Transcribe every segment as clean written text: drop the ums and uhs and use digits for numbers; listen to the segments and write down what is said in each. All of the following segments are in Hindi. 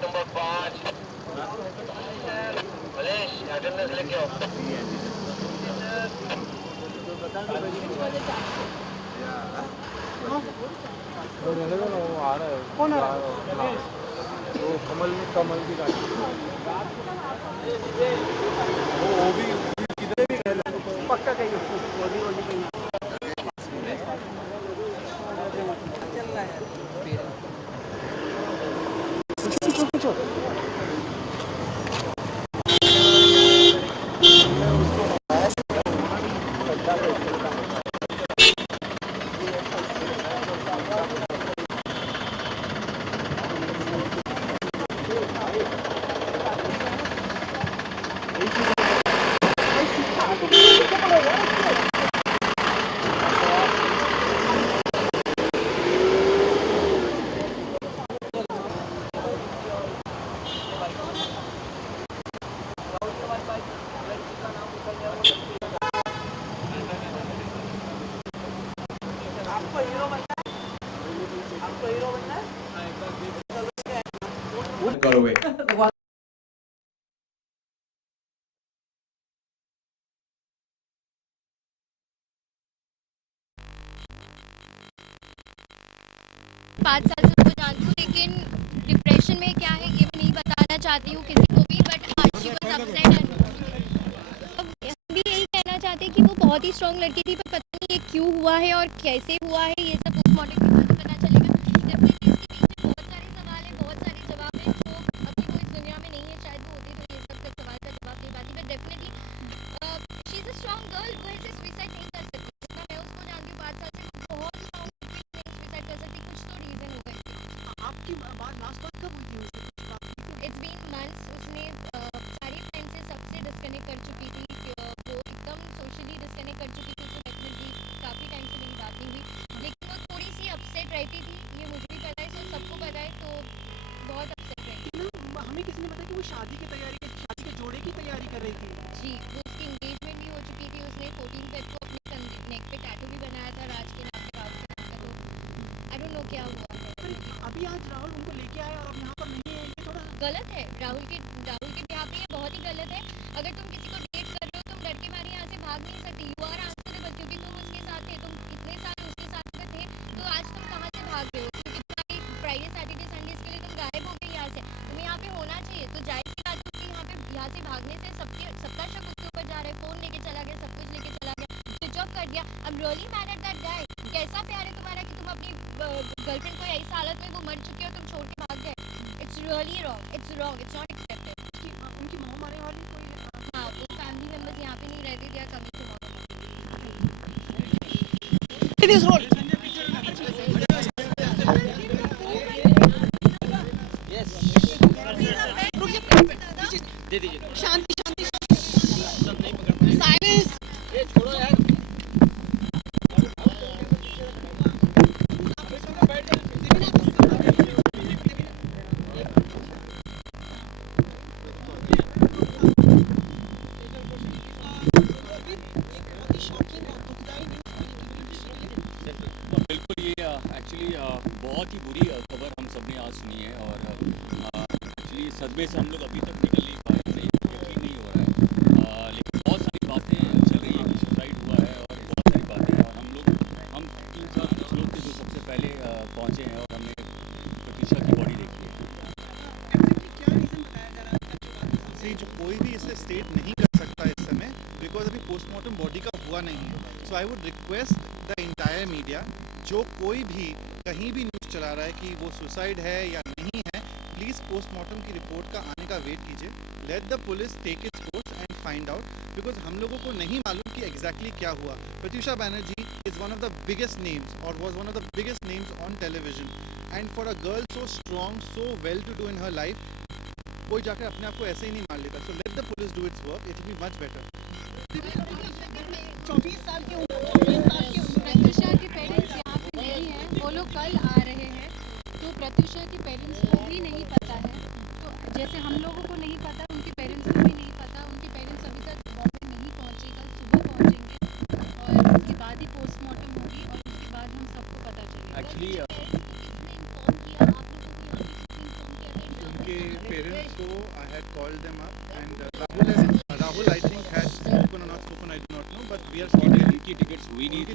नंबर 5 मलेश अटेंडेंस लेके आओ। कौन आ रहा है? वो कमल की गाड़ी वो भी किधर भी गए पक्का कहीं बॉडी वॉडी कहीं चल रहा है। पूछो got away. 5 साल से उनको जानती हूँ, लेकिन डिप्रेशन में क्या है ये भी नहीं बताना चाहती हूँ किसी को भी, बट आज शी वाज अपसेट एंड हम भी यही कहना चाहते हैं कि वो बहुत ही स्ट्रॉन्ग लड़की थी, पर पता नहीं ये क्यों हुआ है और कैसे हुआ है, ये सब पोस्टमार्टम के बाद पता चलेगा। डेफिनेटली इसके पीछे बहुत सारे सवाल हैं, बहुत सारे जवाब हैं, जो अभी वो इस दुनिया में नहीं है, शायद वो होती तो ये सब का सवाल का जवाब दे पाती, but definitely she is a strong girl, वो ऐसे सुसाइड नहीं कर सकती। जितना मैं उसको जानती हूँ 5 साल से, वो बहुत स्ट्रॉन्ग नहीं सुसाइड कर सकती, कुछ तो रीज़न होगा इसके। आपकी बात लास्ट बात कब हुई थी उससे? It's been months. उसने सारी फ्रेंड से सबसे डिस्कनेक्ट कर चुकी थी, वो एकदम सोशली डिस्कनेक्ट कर चुकी थी, उससे डेफिनेटली काफ़ी टाइम से मेरी बात नहीं हुई, लेकिन वो थोड़ी सी अपसेट रहती थी, ये मुझे भी पता है, तो सबको पता है, तो बहुत अपसेट रहती ना हमें किसी ने बताया कि वो शादी के जोड़े की तैयारी कर रही थी। जी। वो उसकी इंगेजमेंट भी हो चुकी थी, उसने 14 फेब को अपने नेक पे टैटू भी बनाया था राज के नाम पे, राहुल के नाम का, तो आई डोंट नो क्या हुआ है। अभी आज राहुल उनको लेके आया और अब यहाँ पर नहीं है, ये थोड़ा गलत है। राहुल के ब्याह पे ये बहुत ही गलत है। अगर तुम किसी को डेट कर रहे हो, तुम डर के मारे यहाँ से भाग नहीं सकती। यू आर आंसरेबल, क्योंकि तुम उसके साथ थे, तुम इतने साल उसके साथ में थे, तो आज तुम कहाँ से भाग रहे हो? क्योंकि तुम्हारी फ्राइडे सैटरडे संडेज के लिए तुम गायब हो गए यहाँ से, तुम्हें यहाँ पे होना चाहिए। तो जाहिर सी बात है कि यहाँ से भागने से सबका शक उसके ऊपर जा रहा है। फोन लेके चला गया, सब कुछ लेके चला गया, स्विच ऑफ कर दिया। I am really mad at that guy. कैसा प्यार है तुम्हारा कि तुम अपनी गर्लफ्रेंड को ऐसी हालत में, वो मर चुकी हो, तुम छोड़ के भाग गए। It's really wrong, it's not accepted. उनकी मोह मारने वाली कोई हाँ, वो फैमिली मेंबर्स यहाँ पे नहीं रहते, दे आर कमिंग टुमारो। दे दीजिए। शांति साइलेंस। ये छोड़ो यार। बिल्कुल, ये एक्चुअली बहुत ही बुरी खबर हम सब ने आज सुनी है, और एक्चुअली सदमे से हम लोग अभी तक निकल नहीं पाए, सही यकीन नहीं हो रहा है, लेकिन बहुत सारी बातें चल रही है कि सुसाइड हुआ है, और बहुत सारी बातें हैं, और हम 3-4 कुछ लोग थे जो सबसे पहले पहुँचे हैं, और हमने प्रतीक्षा की बॉडी देखी है। क्या रीजन बताया जा रहा है? जो कोई भी इससे स्टेट नहीं कर सकता इस समय, बिकॉज अभी पोस्टमार्टम बॉडी का हुआ नहीं है। So I would request the entire media, जो कोई भी कहीं भी न्यूज़ चला रहा है कि वो सुसाइड है या नहीं है, प्लीज़ पोस्टमार्टम की रिपोर्ट का आने का वेट कीजिए। Let the police take its course and find out, because हम लोगों को नहीं मालूम कि एग्जैक्टली क्या हुआ। Pratyusha Banerjee is one of the biggest names और was one of the biggest names on television, and for a girl so strong, so well to do in her life, कोई जाकर अपने आप को ऐसे ही नहीं मार लेता। So let the police do it's work, it will be much better. 24 साल की उम्र प्रत्यूषा के पेरेंट्स यहाँ पे नहीं हैं, वो लोग कल आ रहे हैं, तो प्रत्यूषा के पेरेंट्स को भी नहीं पता है। तो जैसे हम लोगों को नहीं पता, उनके पेरेंट्स को भी नहीं पता। उनके पेरेंट्स अभी तक बॉम्बे नहीं पहुँचे, कल सुबह पहुँचेंगे और उसके बाद ही पोस्टमार्टम होगी और उसके बाद हम सबको पता चलेगा। एक्चुअली उनके पेरेंट्स को I had called them up and Rahul I think had spoken or not spoken, I do not know, but we are speaking. उनकी टिकट्स हुई नहीं थी,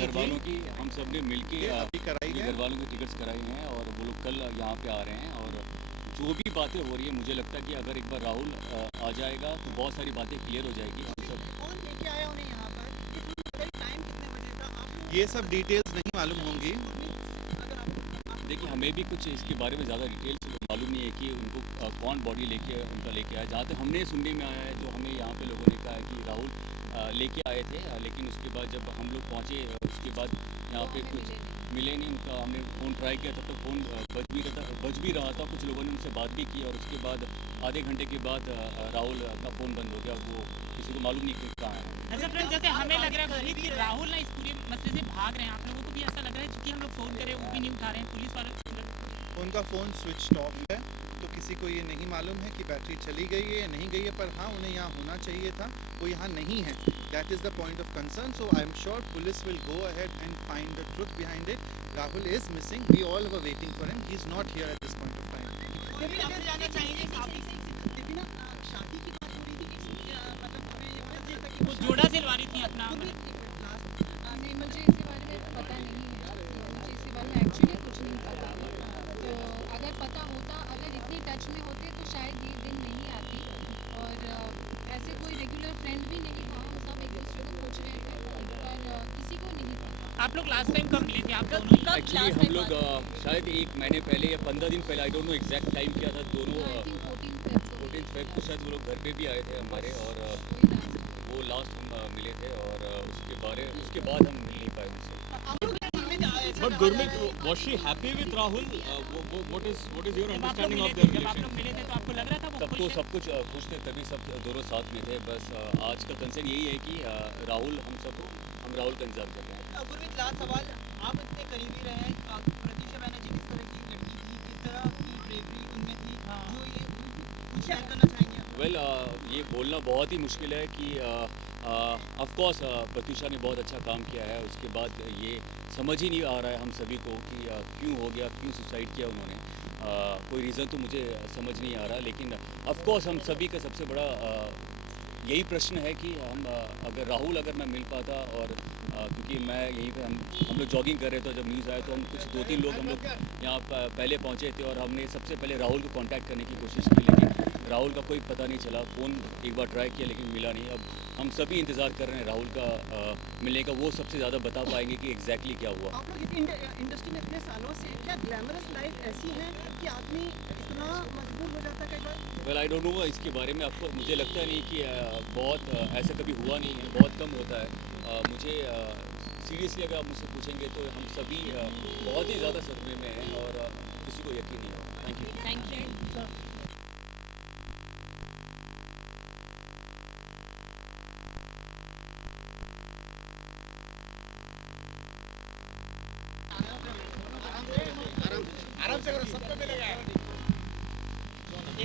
घर वालों की हम सब ने मिलके कराई है, घर वालों की टिकट्स कराई हैं और वो लोग कल यहाँ पे आ रहे हैं। और जो भी बातें हो रही है, मुझे लगता है कि अगर एक बार राहुल आ जाएगा तो बहुत सारी बातें क्लियर हो जाएगी। हम सब कौन लेके आया उन्हें यहाँ पर, टाइम कितने बजे था, ये सब डिटेल्स नहीं मालूम होंगी। देखिए, हमें भी कुछ इसके बारे में ज़्यादा डिटेल्स मालूम नहीं है कि उनको कौन बॉडी उनका लेके आया। जहाँ तक हमने सुनने में आया है, तो हमें यहाँ पे लोगों ने कहा है कि राहुल लेके आए थे, लेकिन उसके बाद जब हम लोग पहुँचे, उसके बाद यहाँ पे कुछ मिले नहीं। उनका हमने फ़ोन ट्राई किया, तब तक फ़ोन बज भी रहा था। कुछ लोगों ने उनसे बात भी की और उसके बाद आधे घंटे के बाद राहुल का फ़ोन बंद हो गया। वो किसी को मालूम नहीं कि कहाँ है। अच्छा फ्रेंड, जैसे हमें लग रहा है कि राहुल ना इस पूरे मसले से भाग रहे हैं, आप लोगों को भी ऐसा लग रहा है? क्योंकि हम लोग फ़ोन करें वो भी नहीं उठा रहे हैं, पुलिस वाले। उनका फ़ोन स्विच ऑफ है, तो किसी को ये नहीं मालूम है कि बैटरी चली गई है या नहीं गई है, पर हाँ, उन्हें यहाँ होना चाहिए था, वो यहाँ नहीं है। That is the point of concern. So I am sure police will go ahead and find the truth behind it. Rahul is missing, we all were waiting for him, he is not here at this point of time. जाना चाहेंगे शादी की बात हो रही थी, मतलब हमें ये पता चलता कि वो जोड़ा सिलवा रही थी अपना। नहीं, मुझे इसके बारे में पता नहीं है, मुझे इसके बारे में एक्चुअली कुछ नहीं पता। तो अगर पता होता, अगर इतने टच में होते तो शायद ये दिन नहीं आती। और ऐसे कोई रेगुलर फ्रेंड भी नहीं था, हम सब एक दूसरे को पूछ रहे थे, पर किसी को नहीं पता। आप लोग लास्ट टाइम कब मिले थे? आप दोनों ही? एक्चुअली हम लोग शायद 1 महीने पहले या 15 दिन पहले, I don't know exact time क्या था, दोनों 14 फेब को शायद वो लोग घर पे भी आए थे हमारे, और वो लास्ट हम मिले थे। और उसके बाद हम मिल नहीं पाए उनसे। But Gurmeet, was she happy with Rahul? What is your जब आप लोग understanding मिले of थे, their जब आप relation? लोग मिले थे तो आपको लग रहा था वो तब तो खुश है? सब कुछ खुश थे, तभी सब दोनों साथ में थे। बस आज का कंसर्न यही है कि हम राहुल का इंतजार कर रहे हैं। गुरमीत, लास्ट सवाल, आप इतने करीबी रहे हैं, प्रत्यूषा बैनर्जी किस तरह की लड़की थी, किस तरह की ब्रेवरी उनमें थी, जो ये कुछ शेयर करना चाहेंगे? वेल, ये बोलना बहुत ही मुश्किल है कि ऑफ कोर्स प्रत्यूषा ने बहुत अच्छा काम किया है। उसके बाद ये समझ ही नहीं आ रहा है हम सभी को कि क्यों हो गया, क्यों सुसाइड किया उन्होंने। कोई रीज़न तो मुझे समझ नहीं आ रहा, लेकिन ऑफ कोर्स हम सभी का सबसे बड़ा यही प्रश्न है कि अगर राहुल मैं मिल पाता, और क्योंकि मैं यहीं पे हम लोग जॉगिंग कर रहे थे, जब न्यूज़ आया तो हम कुछ 2-3 लोग हम लोग यहाँ पहले पहुँचे थे और हमने सबसे पहले राहुल को कांटेक्ट करने की कोशिश की, लेकिन राहुल का कोई पता नहीं चला। फ़ोन एक बार ट्राई किया लेकिन मिला नहीं। अब हम सभी इंतज़ार कर रहे हैं राहुल का मिलने का, वो सबसे ज़्यादा बता पाएंगे कि एग्जैक्टली क्या हुआ। आप लोग इंडस्ट्री में इतने सालों से, क्या ग्लैमरस लाइफ ऐसी है कि आदमी इतना मजबूर हो जाता है कई बार? वेल, आई डोंट नो इसके बारे में। आपको मुझे लगता नहीं कि बहुत ऐसा कभी हुआ नहीं है, बहुत कम होता है। मुझे सीरियसली अगर आप मुझसे पूछेंगे तो हम सभी बहुत ही ज़्यादा सदमे में हैं और किसी को यकीन नहीं है। Thank you. Thank you.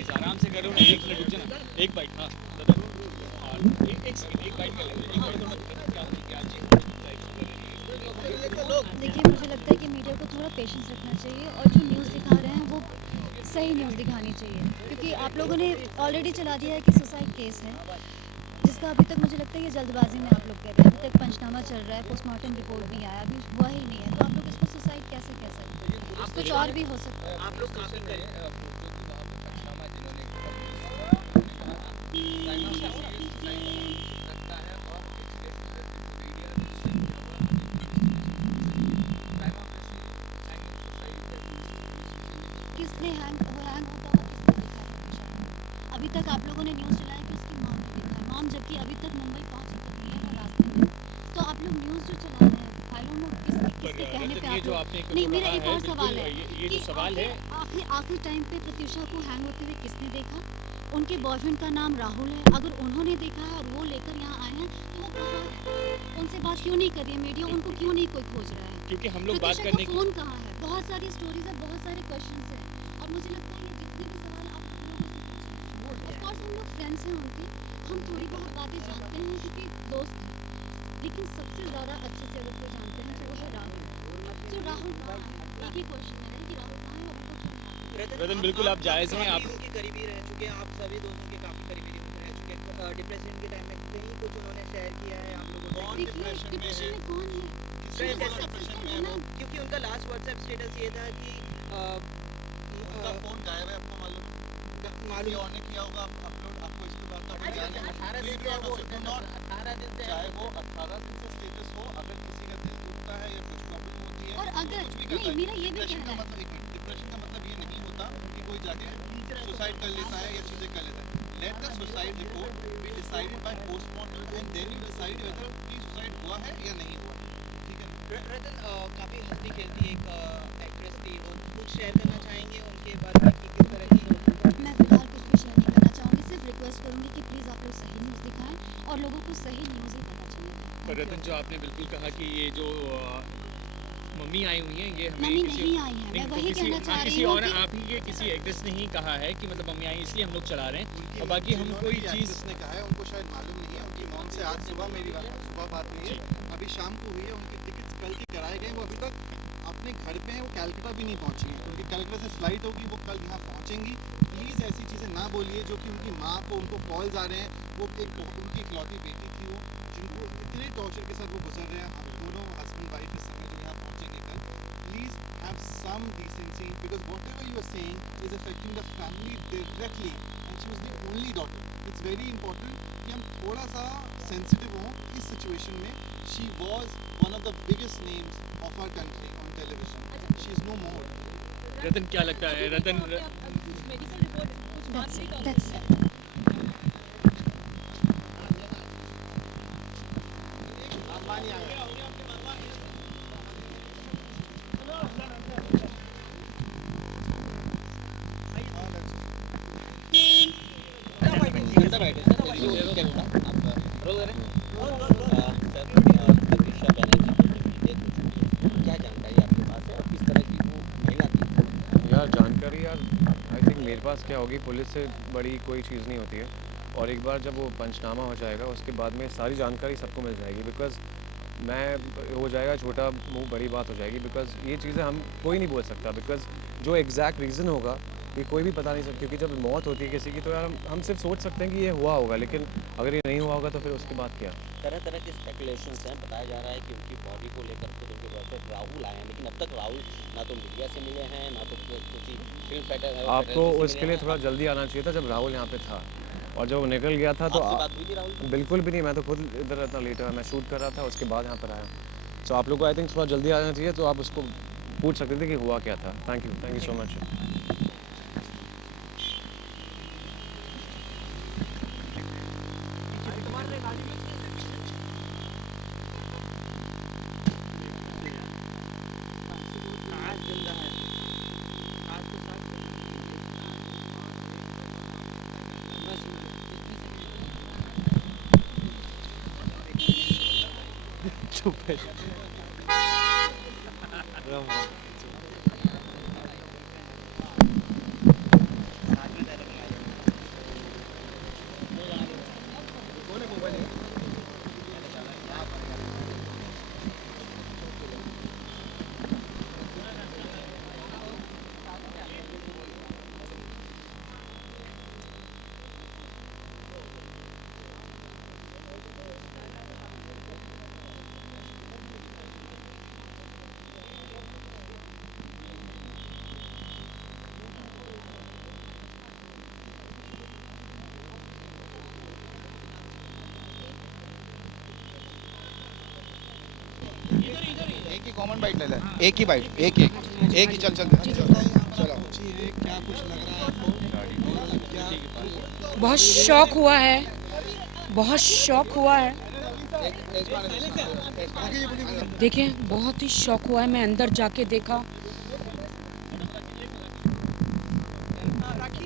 आराम से करो ना, एक मिनट रुक जाना, एक बाइट। हाँ, एक सेकंड, एक बाइट कर लेते हैं, एक बाइट होना क्या देखिए, मुझे लगता है कि मीडिया को थोड़ा पेशेंस रखना चाहिए और जो न्यूज़ दिखा रहे हैं वो सही न्यूज़ दिखानी चाहिए, क्योंकि आप लोगों ने ऑलरेडी चला दिया है कि सुसाइड केस है, जिसका अभी तक मुझे लगता है ये जल्दबाजी में आप लोग कर रहे हैं। अभी तक पंचनामा चल रहा है, पोस्टमार्टम रिपोर्ट नहीं आया, अभी हुआ ही नहीं है, तो आप लोग इसको सुसाइड कैसे कह सकते हैं? कुछ और भी हो सकता है। आप लोग काफी किसने हैंग होता हुआ किसने देखा है प्रतीक्षा को? अभी तक आप लोगों ने न्यूज़ चलाया कि उसकी मॉम ने देखा है, मॉम जबकि अभी तक मुंबई पहुंच चुकी है वो रास्ते में। तो आप लोग न्यूज़ जो चला रहे हैं, आई डोंट नो किसके कहने पे आप लोग। नहीं, मेरा एक और सवाल है ये जो सवाल है आखिर टाइम पे प्रत्युषा को हैंग होते हुए किसने देखा? उनके बॉयफ्रेंड का नाम राहुल है, अगर उन्होंने देखा है और वो लेकर यहाँ आए हैं तो वो कहाँ है? उनसे बात क्यों नहीं कर रही है मीडिया? उनको क्यों नहीं कोई खोज रहा है? क्योंकि हम लोग बात प्रत्युषा करने का फोन कहाँ है? बहुत सारी स्टोरीज है, बहुत सारे क्वेश्चंस हैं और मुझे लगता है ये जितने भी सवाल आप लोगों से पूछ रहे हैं, ऑफ कोर्स हम लोग फ्रेंड्स हैं उनके, हम थोड़ी बहुत बातें जानते हैं क्योंकि दोस्त हैं, लेकिन सबसे ज़्यादा अच्छे से अगर कोई जानते हैं तो वो है राहुल। तो राहुल कहाँ है? एक ही क्वेश्चन है कि राहुल कहाँ है और उनको क्यों नहीं आता? रतन बिल्कुल आप जायज़ हैं, आप उनके करीबी रह चुके हैं, आप सभी दोस्तों के काफी करीबी रह चुके हैं। डिप्रेशन के टाइम में कहीं कुछ उन्होंने शेयर किया है आप लोगों से? देखिए डिप्रेशन में कौन है? क्योंकि उनका लास्ट व्हाट्सएप स्टेटस ये था कि उनका फोन गायब है, आपको मालूम है? किसी और ने किया होगा अपलोड, आपको इसके बाद का कोई ध्यान है? 18 दिन से चाहे वो 18 दिन से स्टेटस हो, अगर किसी का दिल टूटता है या कुछ प्रॉब्लम होती है और तो अगर कुछ भी करता नहीं, है। मेरा ये भी डिप्रेशन कहना का है मतलब एक मिनट, डिप्रेशन का मतलब ये नहीं होता कि कोई जाके सुसाइड कर लेता है या चीजें कर लेता है। Let the suicide report be decided by postmortem and then you decide whether की सुसाइड हुआ है या नहीं हुआ। ठीक है? रतन काफी हंसती खेलती एक एक्ट्रेस थी, वो कुछ शेयर करना चाहेंगे उनके बारे में कि किस तरह की? मैं फिलहाल कुछ भी शेयर नहीं करना चाहूँगी, सिर्फ रिक्वेस्ट करूँगी कि प्लीज़ आप लोग सही न्यूज़ दिखाएं और लोगों को सही न्यूज़ ही पता चले। पर रतन जो आपने बिल्कुल कहा कि ये जो मम्मी आई हुई हैं ये हमें मम्मी किसी नहीं आई हैं, मैं तो वही किसी कहना चाह रही किसी हूँ और कि आप ही के किसी एक्ट्रेस ने ही कहा है कि मतलब मम्मी आई इसलिए हम लोग चला रहे हैं और बाकी हम कोई चीज़ ने कहा है उनको शायद मालूम नहीं है। उनकी मॉम से आज सुबह मेरी सुबह बात हुई है, अभी शाम को हुई है। उनकी टिकट्स कल के कराए गए, वो अभी तक अपने घर पे हैं, वो कैलकाटा भी नहीं पहुंची हैं। उनकी कैलकाटा से फ्लाइट होगी, वो कल यहाँ पहुंचेंगी। प्लीज़ ऐसी चीज़ें ना बोलिए जो कि उनकी माँ को, उनको कॉल्स आ रहे हैं। वो उनकी इकलौती बेटी थी वो, जिनको इतने टॉर्चर के साथ वो गुजर रहे हैं। हम दोनों हस्बैंड वाइफ इस समय जो यहाँ पहुँचेंगे कल, please have some decency because whatever you are saying is affecting the family directly and she was the only daughter. It's very important कि हम थोड़ा सा sensitive हों इस situation में. She was one of the biggest names of our country on television. She is no more. रतन क्या लगता है रतन that's it. यार जानकारी यार आई थिंक मेरे पास क्या होगी, पुलिस से बड़ी कोई चीज़ नहीं होती है। और एक बार जब वो पंचनामा हो जाएगा उसके बाद में सारी जानकारी सबको मिल जाएगी। बिकॉज़ मैं हो जाएगा छोटा मुंह बड़ी बात हो जाएगी। बिकॉज़ ये चीज़ें हम कोई नहीं बोल सकता। बिकॉज़ जो एग्जैक्ट रीज़न होगा ये कोई भी पता नहीं सकता। क्योंकि जब मौत होती है किसी की तो यार हम सिर्फ सोच सकते हैं कि ये हुआ होगा, लेकिन अगर ये नहीं हुआ होगा तो फिर उसके बाद क्या। तरह तरह के स्पेकुलेशंस हैं। बताया जा रहा है कि उनकी बॉडी को लेकर खुद उनके बॉयफ्रेंड राहुल आए हैं, लेकिन अब तक राहुल ना तो मीडिया से मिले हैं ना तो किसी फिल्म फेडर आपको उसके लिए थोड़ा जल्दी आना चाहिए था जब राहुल यहाँ पे था। और जब वो निकल गया था तो बात हुई थी राहुल? बिल्कुल भी नहीं, मैं तो खुद इधर इतना लेट हुआ, मैं शूट कर रहा था उसके बाद यहाँ पर आया। तो आप लोग को आई थिंक थोड़ा जल्दी आना चाहिए, तो आप उसको पूछ सकते थे कि हुआ क्या था। Thank you so much. चुप है। एक ही कॉमन बाइट ले ले, एक ही बाइट, एक ही चल चलो। क्या कुछ लग रहा है आपको? बहुत शौक हुआ है, बहुत शौक हुआ है। देखिए बहुत ही शौक हुआ है, मैं अंदर जाके देखा। राखी,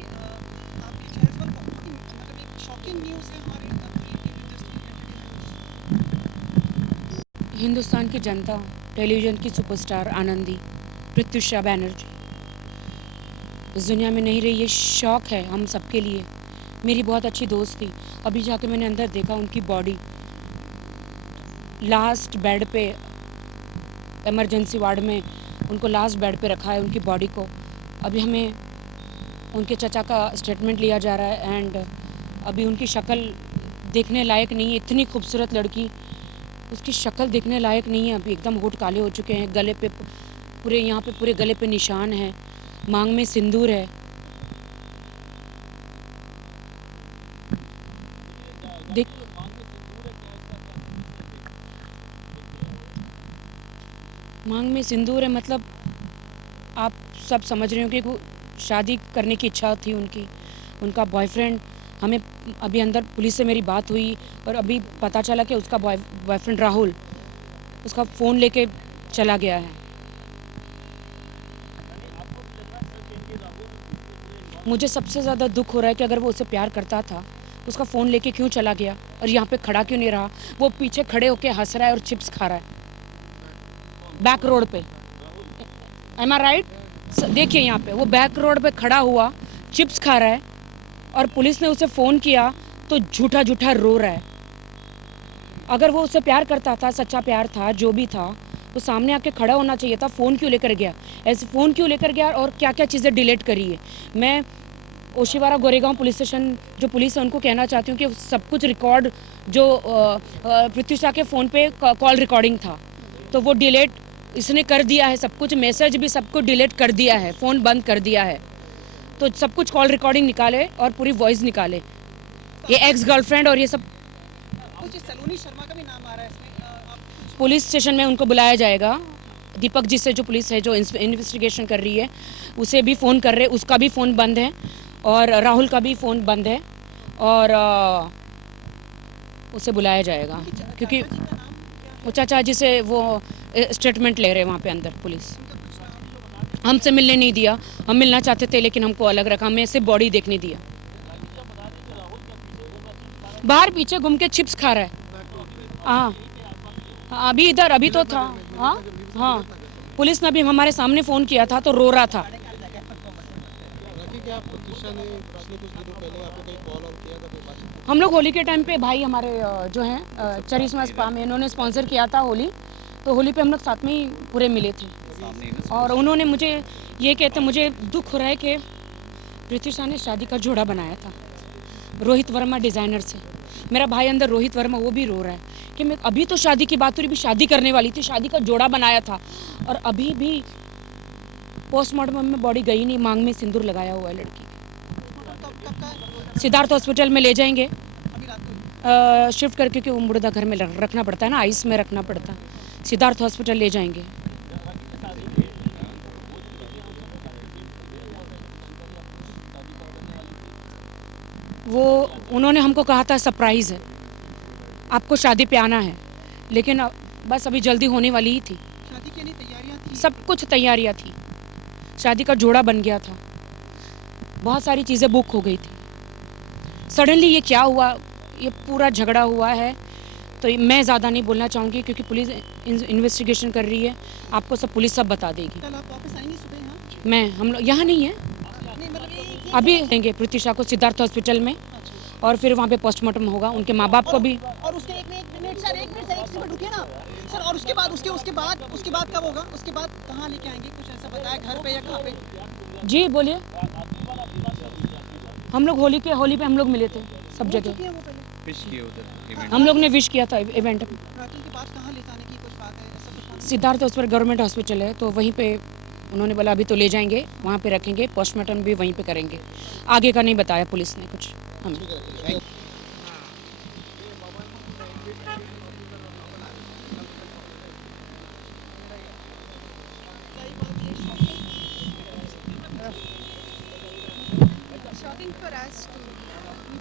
आपके चेहरे पर बहुत ही मतलब एक शॉकिंग न्यूज़ है हमारे हिंदुस्तान की जनता, टेलीविज़न की सुपरस्टार आनंदी प्रत्युषा बैनर्जी इस दुनिया में नहीं रही, ये शौक है हम सबके लिए। मेरी बहुत अच्छी दोस्त थी, अभी जाके मैंने अंदर देखा उनकी बॉडी लास्ट बेड पे, इमरजेंसी वार्ड में उनको लास्ट बेड पे रखा है उनकी बॉडी को। अभी हमें उनके चचा का स्टेटमेंट लिया जा रहा है एंड अभी उनकी शक्ल देखने लायक नहीं है। इतनी खूबसूरत लड़की, उसकी शक्ल देखने लायक नहीं है। अभी एकदम होठ काले हो चुके हैं, गले पे पूरे, यहाँ पे पूरे गले पे निशान है, मांग में सिंदूर है। देख मांग में सिंदूर है, मतलब आप सब समझ रहे हो कि वो शादी करने की इच्छा थी उनकी। उनका बॉयफ्रेंड, हमें अभी अंदर पुलिस से मेरी बात हुई और अभी पता चला कि उसका बॉयफ्रेंड राहुल उसका फ़ोन लेके चला गया है। मुझे सबसे ज़्यादा दुख हो रहा है कि अगर वो उससे प्यार करता था, उसका फ़ोन लेके क्यों चला गया और यहाँ पे खड़ा क्यों नहीं रहा? वो पीछे खड़े होके हंस रहा है और चिप्स खा रहा है बैक रोड पे। एम आई राइट? देखिए यहाँ पे वो बैक रोड पे खड़ा हुआ चिप्स खा रहा है और पुलिस ने उसे फ़ोन किया तो झूठा झूठा रो रहा है। अगर वो उससे प्यार करता था, सच्चा प्यार था, जो भी था, वो सामने आके खड़ा होना चाहिए था। फ़ोन क्यों लेकर गया? ऐसे फ़ोन क्यों लेकर गया और क्या क्या चीज़ें डिलीट करी है? मैं ओशीवारा गोरेगांव पुलिस स्टेशन जो पुलिस है उनको कहना चाहती हूँ कि सब कुछ रिकॉर्ड जो प्रत्युषा के फ़ोन पे कॉल रिकॉर्डिंग था तो वो डिलीट इसने कर दिया है। सब कुछ मैसेज भी सब कुछ डिलीट कर दिया है, फ़ोन बंद कर दिया है। तो सब कुछ कॉल रिकॉर्डिंग निकाले और पूरी वॉइस निकाले। ये एक्स गर्लफ्रेंड और ये सब। कुछ सलोनी शर्मा का भी नाम आ रहा है इसमें। पुलिस स्टेशन में उनको बुलाया जाएगा। दीपक जी से जो पुलिस है जो इन्वेस्टिगेशन कर रही है उसे भी फ़ोन कर रहे, उसका भी फ़ोन बंद है और राहुल का भी फ़ोन बंद है और उसे बुलाया जाएगा क्योंकि वो चाचा जी से वो स्टेटमेंट ले रहे हैं वहाँ पे अंदर पुलिस। हमसे मिलने नहीं दिया, हम मिलना चाहते थे लेकिन हमको अलग रखा, हमें सिर्फ बॉडी देखने दिया। बाहर पीछे घूम के चिप्स खा रहा है। हाँ, अभी इधर अभी तो था। हाँ हाँ, पुलिस ने अभी हमारे सामने फ़ोन किया था तो रो रहा था। हम लोग होली के टाइम पे भाई हमारे जो हैं चरिश्मा स्पा में इन्होंने स्पॉन्सर किया था होली, तो होली पे हम लोग साथ में ही पूरे मिले थे और उन्होंने मुझे ये कहते, मुझे दुख हो रहा है कि प्रत्युषा ने शादी का जोड़ा बनाया था रोहित वर्मा डिज़ाइनर से। मेरा भाई अंदर रोहित वर्मा वो भी रो रहा है कि मैं अभी तो शादी की बात हो रही, भी शादी करने वाली थी, शादी का जोड़ा बनाया था और अभी भी पोस्टमार्टम में बॉडी गई नहीं, मांग में सिंदूर लगाया हुआ है लड़की। सिद्धार्थ हॉस्पिटल में ले जाएंगे शिफ्ट करके, क्योंकि वो मुर्दा घर में रखना पड़ता है ना, आइस में रखना पड़ता है। सिद्धार्थ हॉस्पिटल ले जाएंगे। वो उन्होंने हमको कहा था सरप्राइज़ है, आपको शादी पे आना है, लेकिन बस अभी जल्दी होने वाली ही थी। शादी के लिए तैयारियां थी, सब कुछ तैयारियां थी, शादी का जोड़ा बन गया था, बहुत सारी चीज़ें बुक हो गई थी। सडनली ये क्या हुआ, ये पूरा झगड़ा हुआ है, तो मैं ज़्यादा नहीं बोलना चाहूँगी क्योंकि पुलिस इन्वेस्टिगेशन कर रही है। आपको सब पुलिस सब बता देगी। कल आप वापस आएंगी सुबह यहाँ? हम लोग यहाँ नहीं है, अभी देंगे प्रत्युषा को सिद्धार्थ हॉस्पिटल में और फिर वहाँ पे पोस्टमार्टम होगा। उनके माँ बाप को भी। और उसके एक मिनट सर, एक मिनट रुकिए ना सर। और उसके बाद कब होगा? उसके बाद कहाँ लेके आएंगे? कुछ ऐसा बताया, घर पे या कहाँ पे? जी बोलिए। हम लोग होली पे हम लोग मिले थे सब जगह, हम लोग ने विश किया था इवेंट में। सिद्धार्थ हॉस्पिटल गवर्नमेंट हॉस्पिटल है तो वहीं पे उन्होंने बोला अभी तो ले जाएंगे, वहाँ पे रखेंगे, पोस्टमार्टम भी वहीं पे करेंगे। आगे का नहीं बताया पुलिस ने कुछ हमें। shocking for us too.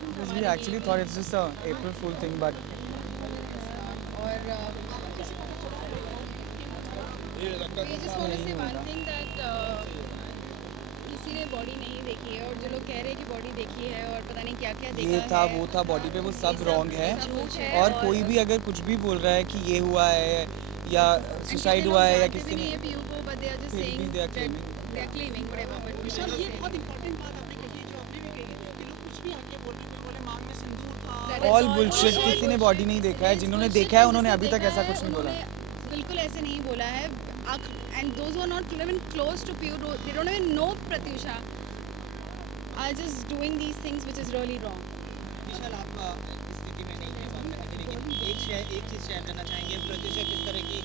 Because we actually thought it's just a April Fool thing, but और we just want to say one thing that किसी ने बॉडी नहीं देखी है और जो लोग कह रहे हैं कि बॉडी देखी है और पता नहीं क्या क्या देखा ये था है, वो था बॉडी पे, वो सब रॉन्ग है। झूठ है और कोई भी अगर कुछ भी बोल रहा है कि ये हुआ है या सुसाइड हुआ है या किसी ने, पीयू को, but they are just फिर भी saying they are that claiming. they are claiming whatever, but we Vishal, shall ये say. बहुत इंपॉर्टेंट बात आपने कही है जो आपने भी कही है कि लोग कुछ भी आके बोल रहे हैं, कोई बोले मांग में सिंदूर था। That is all all bullshit, bullshit. किसी ने बॉडी नहीं देखा है, जिन्होंने Bullshit देखा है है, उन्होंने जिसने अभी तक देखा ऐसा है, कुछ नहीं बोला। उन्होंने बिल्कुल ऐसे नहीं बोला है। And those who are not even close to Piyush, they don't even know Pratyusha, are just doing these things which is really wrong. विशाल, आप इस स्थिति में नहीं है बात करने की, लेकिन एक चीज़ शेयर करना चाहेंगे, प्रत्युषा किस तरह की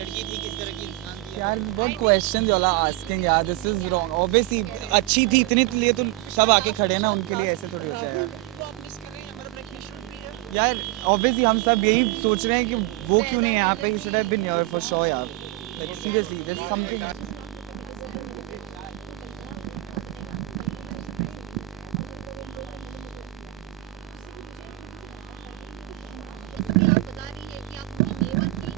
लड़की थी, किस तरह की इंसान थी? यार बहुत क्वेश्चन जो आस्किंग यार, दिस इज रॉन्ग। ऑब्वियसली अच्छी थी, इतने लिए तो सब आके खड़े हैं ना, उनके लिए ऐसे थोड़ी होता है यार। यार ऑब्वियसली हम सब यही सोच रहे हैं कि वो क्यों नहीं है यहाँ पे, he should have been here for sure यार, like seriously there is something. आप बता रही है कि आप उनकी नेबर थी,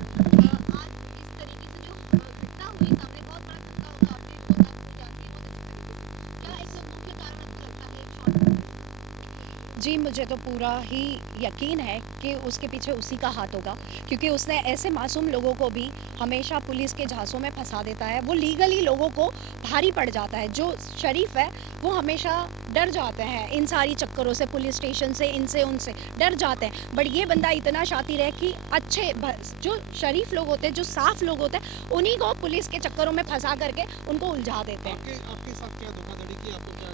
आज इस तरीके से जो घटना हुई सामने, बहुत बड़ा धक्का होगा, आपने बहुत आप जानती हैं बहुत अच्छी तरीके से, क्या इसका मुख्य कारण आपको लगता है एक शॉर्ट में? जी, मुझे तो पूरा ही यकीन है कि उसके पीछे उसी का हाथ होगा, क्योंकि उसने ऐसे मासूम लोगों को भी हमेशा पुलिस के झांसों में फंसा देता है। वो लीगली लोगों को भारी पड़ जाता है। जो शरीफ है वो हमेशा डर जाते हैं इन सारी चक्करों से, पुलिस स्टेशन से, इनसे उनसे डर जाते हैं। बट ये बंदा इतना शातिर है कि अच्छे जो शरीफ लोग होते हैं, जो साफ लोग होते हैं, उन्हीं को पुलिस के चक्करों में फंसा करके उनको उलझा देते हैं। आपके साथ क्या धोखाधड़ी की, आपको क्या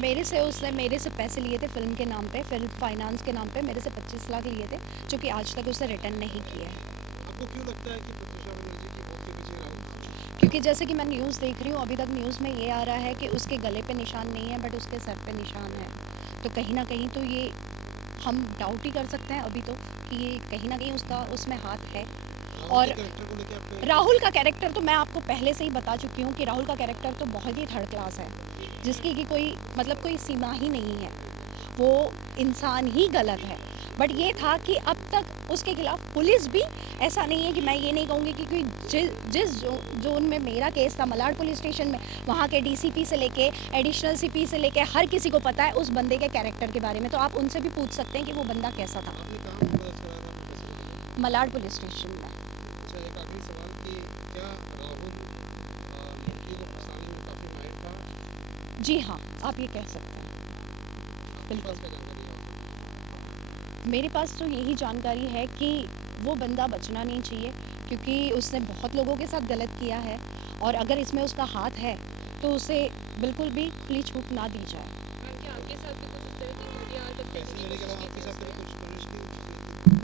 मेरे से पैसे लिए थे फिल्म के नाम पे, फिल्म फाइनेंस के नाम पे मेरे से 25 लाख लिए थे, जो कि आज तक उसने रिटर्न नहीं किए हैं। आपको क्यों लगता है कि प्रत्युषा बनर्जी की मौत के पीछे राहुल? क्योंकि जैसे कि मैं न्यूज़ देख रही हूँ, अभी तक न्यूज़ में ये आ रहा है कि उसके गले पे निशान नहीं है, बट उसके सर पे निशान है। तो कहीं ना कहीं तो ये हम डाउट ही कर सकते हैं अभी तो कि ये कहीं ना कहीं उसका उसमें हाथ है। और राहुल का कैरेक्टर तो मैं आपको पहले से ही बता चुकी हूँ कि राहुल का कैरेक्टर तो बहुत ही थर्ड क्लास है, जिसकी कि कोई सीमा ही नहीं है। वो इंसान ही गलत है। बट ये था कि अब तक उसके खिलाफ पुलिस भी, ऐसा नहीं है कि मैं ये नहीं कहूँगी कि कोई जिस जोन में मेरा केस था, मलाड पुलिस स्टेशन में, वहाँ के डीसीपी से लेके एडिशनल सीपी से लेके हर किसी को पता है उस बंदे के कैरेक्टर के बारे में। तो आप उनसे भी पूछ सकते हैं कि वो बंदा कैसा था। मलाड पुलिस स्टेशन में। अच्छा, एक आखिरी सवाल कि क्या राहुल लड़कियों को फंसाने में काफ़ी माहिर था? जी हाँ, आप ये कह सकते हैं। बिल्कुल, मेरे पास तो यही जानकारी है कि वो बंदा बचना नहीं चाहिए, क्योंकि उसने बहुत लोगों के साथ गलत किया है, और अगर इसमें उसका हाथ है तो उसे बिल्कुल भी खुली छूट ना दी जाए।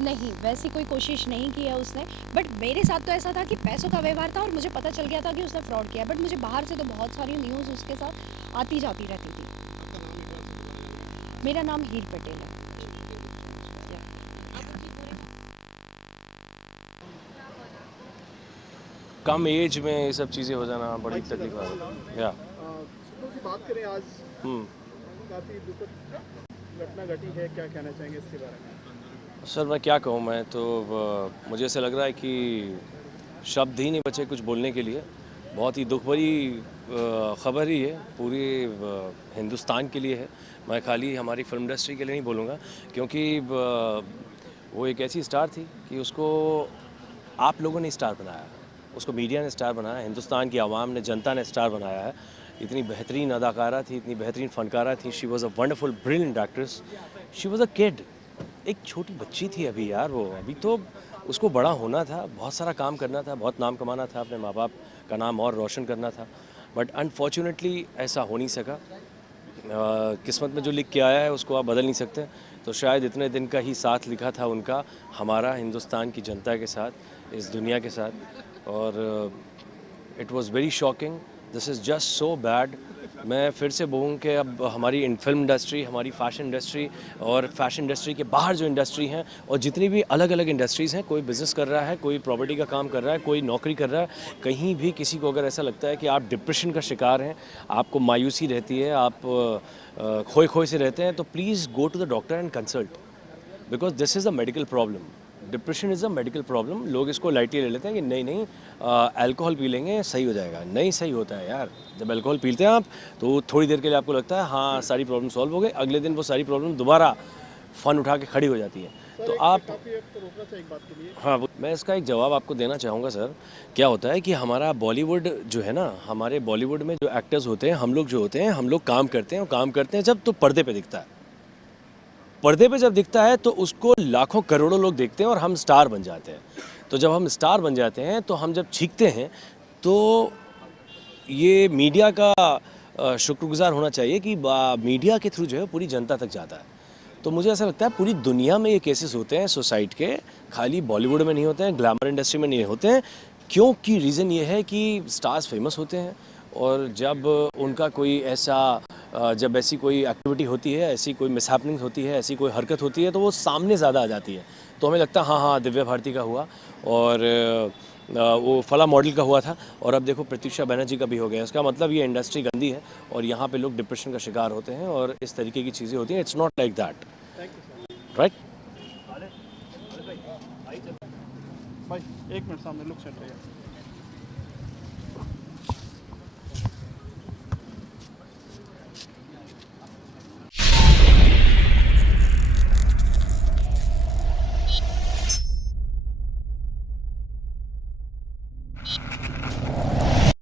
नहीं, वैसी कोई कोशिश नहीं की है उसने, बट मेरे साथ तो ऐसा था कि पैसों का व्यवहार था और मुझे पता चल गया था कि उसने फ्रॉड किया। बट मुझे बाहर से तो बहुत सारी न्यूज़ उसके साथ आती जाती रहती थी। मेरा नाम हीर पटेल है। कम एज में ये सब चीज़ें हो जाना बड़ी तकलीफ है। या की बात करें, आज काफ़ी दुखद घटना घटी है, क्या कहना चाहेंगे इसके बारे में? सर मैं क्या कहूँ, मैं तो मुझे ऐसा लग रहा है कि शब्द ही नहीं बचे कुछ बोलने के लिए। बहुत ही दुख भरी ख़बर ही है, पूरे हिंदुस्तान के लिए है। मैं खाली हमारी फिल्म इंडस्ट्री के लिए नहीं बोलूँगा, क्योंकि वो एक ऐसी स्टार थी कि उसको आप लोगों ने स्टार बनाया, उसको मीडिया ने स्टार बनाया, हिंदुस्तान की आवाम ने, जनता ने स्टार बनाया है। इतनी बेहतरीन अदाकारा थी, इतनी बेहतरीन फ़नकारा थी। She was a wonderful brilliant actress. She was a kid, एक छोटी बच्ची थी अभी यार। वो अभी तो उसको बड़ा होना था, बहुत सारा काम करना था, बहुत नाम कमाना था, अपने माँ बाप का नाम और रोशन करना था। बट अनफॉर्चुनेटली ऐसा हो नहीं सका। किस्मत में जो लिख के आया है उसको आप बदल नहीं सकते। तो शायद इतने दिन का ही साथ लिखा था उनका, हमारा हिंदुस्तान की जनता के साथ, इस दुनिया के साथ। और it was very shocking. This is just so bad मैं फिर से बोलूँ कि अब हमारी फिल्म इंडस्ट्री, हमारी फैशन इंडस्ट्री और फैशन इंडस्ट्री के बाहर जो इंडस्ट्री हैं और जितनी भी अलग अलग इंडस्ट्रीज़ हैं, कोई बिज़नेस कर रहा है, कोई प्रॉपर्टी का काम कर रहा है, कोई नौकरी कर रहा है, कहीं भी किसी को अगर ऐसा लगता है कि आप डिप्रेशन का शिकार हैं, आपको मायूसी रहती है, आप खोए खोए से रहते हैं, तो please go to the doctor and consult, because this is a medical problem. Depression is a medical problem. लोग इसको लाइटली ले लेते हैं कि नहीं अल्कोहल पी लेंगे सही हो जाएगा। नहीं सही होता है यार। जब अल्कोहल पीते हैं आप तो थोड़ी देर के लिए आपको लगता है हाँ सारी प्रॉब्लम सॉल्व हो गई, अगले दिन वो सारी प्रॉब्लम दोबारा फ़न उठा के खड़ी हो जाती है। तो आप हाँ, मैं इसका एक जवाब आपको देना चाहूँगा सर। क्या होता है कि हमारा बॉलीवुड जो है ना, हमारे बॉलीवुड में जो एक्टर्स होते हैं, हम लोग जो होते हैं, हम लोग काम करते हैं और काम करते हैं जब तो पर्दे पे दिखता है। पर्दे पे जब दिखता है तो उसको लाखों करोड़ों लोग देखते हैं और हम स्टार बन जाते हैं। तो जब हम स्टार बन जाते हैं तो हम जब चीखते हैं तो ये मीडिया का शुक्रगुजार होना चाहिए कि मीडिया के थ्रू जो है पूरी जनता तक जाता है। तो मुझे ऐसा लगता है पूरी दुनिया में ये केसेस होते हैं सुसाइड के, खाली बॉलीवुड में नहीं होते हैं, ग्लैमर इंडस्ट्री में नहीं होते हैं। क्योंकि रीज़न ये है कि स्टार्स फेमस होते हैं और जब उनका कोई ऐसा जब ऐसी कोई एक्टिविटी होती है, ऐसी कोई मिसहैपनिंग होती है, ऐसी कोई हरकत होती है तो वो सामने ज़्यादा आ जाती है। तो हमें लगता है हाँ दिव्या भारती का हुआ और वो फला मॉडल का हुआ था और अब देखो प्रत्युषा बनर्जी का भी हो गया। इसका मतलब ये इंडस्ट्री गंदी है और यहाँ पे लोग डिप्रेशन का शिकार होते हैं और इस तरीके की चीज़ें होती हैं। It's not like that, right? भाई एक मिनट सामने लुक सेट रहिए।